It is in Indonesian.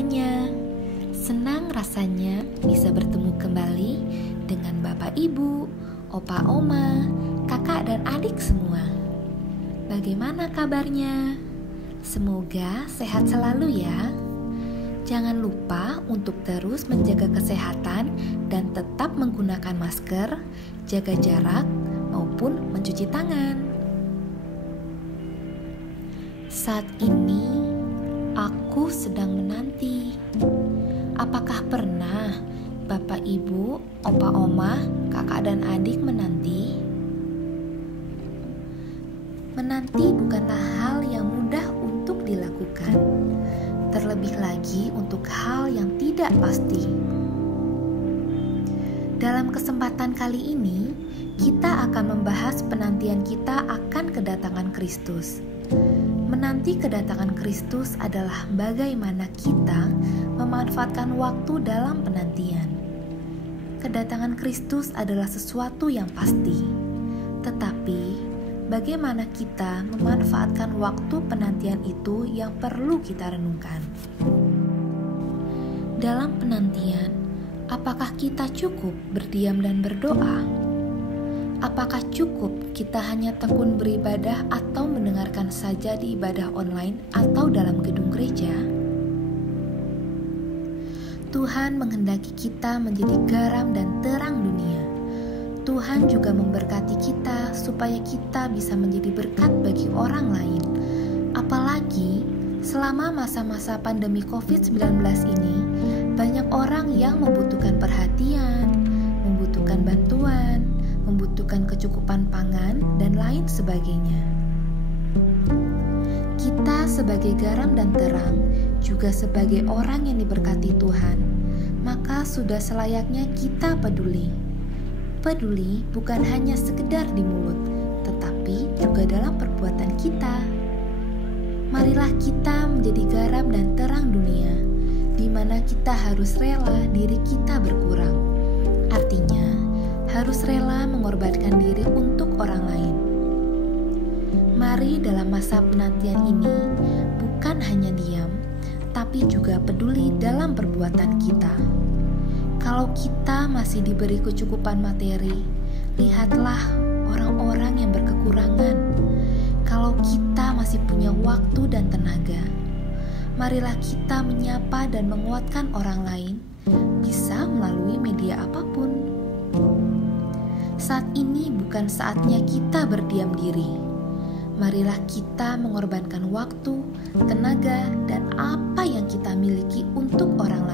semuanya. Senang rasanya bisa bertemu kembali dengan Bapak Ibu, Opa Oma, kakak dan adik semua. Bagaimana kabarnya? Semoga sehat selalu ya. Jangan lupa untuk terus menjaga kesehatan dan tetap menggunakan masker, jaga jarak, maupun mencuci tangan. Saat ini, aku sedang menanti. Apakah pernah Bapak Ibu, Opa Oma, kakak dan adik menanti? Menanti bukanlah hal yang mudah untuk dilakukan, terlebih lagi untuk hal yang tidak pasti. Dalam kesempatan kali ini, kita akan membahas penantian kita akan kedatangan Kristus. Menanti kedatangan Kristus adalah bagaimana kita memanfaatkan waktu dalam penantian. Kedatangan Kristus adalah sesuatu yang pasti, tetapi bagaimana kita memanfaatkan waktu penantian itu yang perlu kita renungkan. Dalam penantian, apakah kita cukup berdiam dan berdoa? Apakah cukup kita hanya tekun beribadah atau mendengarkan saja di ibadah online atau dalam gedung gereja? Tuhan menghendaki kita menjadi garam dan terang dunia. Tuhan juga memberkati kita supaya kita bisa menjadi berkat bagi orang lain. Apalagi selama masa-masa pandemi COVID-19 ini, banyak orang yang membutuhkan perhatian, membutuhkan bantuan, membutuhkan kecukupan pangan, dan lain sebagainya. Kita sebagai garam dan terang, juga sebagai orang yang diberkati Tuhan, maka sudah selayaknya kita peduli. Peduli bukan hanya sekedar di mulut, tetapi juga dalam perbuatan kita. Marilah kita menjadi garam dan terang dunia, di mana kita harus rela diri kita berkurang. Artinya, harus rela mengorbankan diri untuk orang lain. Mari dalam masa penantian ini bukan hanya diam, tapi juga peduli dalam perbuatan kita. Kalau kita masih diberi kecukupan materi, lihatlah orang-orang yang berkekurangan. Kalau kita masih punya waktu dan tenaga, marilah kita menyapa dan menguatkan orang lain, bisa melalui media apapun. Saat ini bukan saatnya kita berdiam diri. Marilah kita mengorbankan waktu, tenaga, dan apa yang kita miliki untuk orang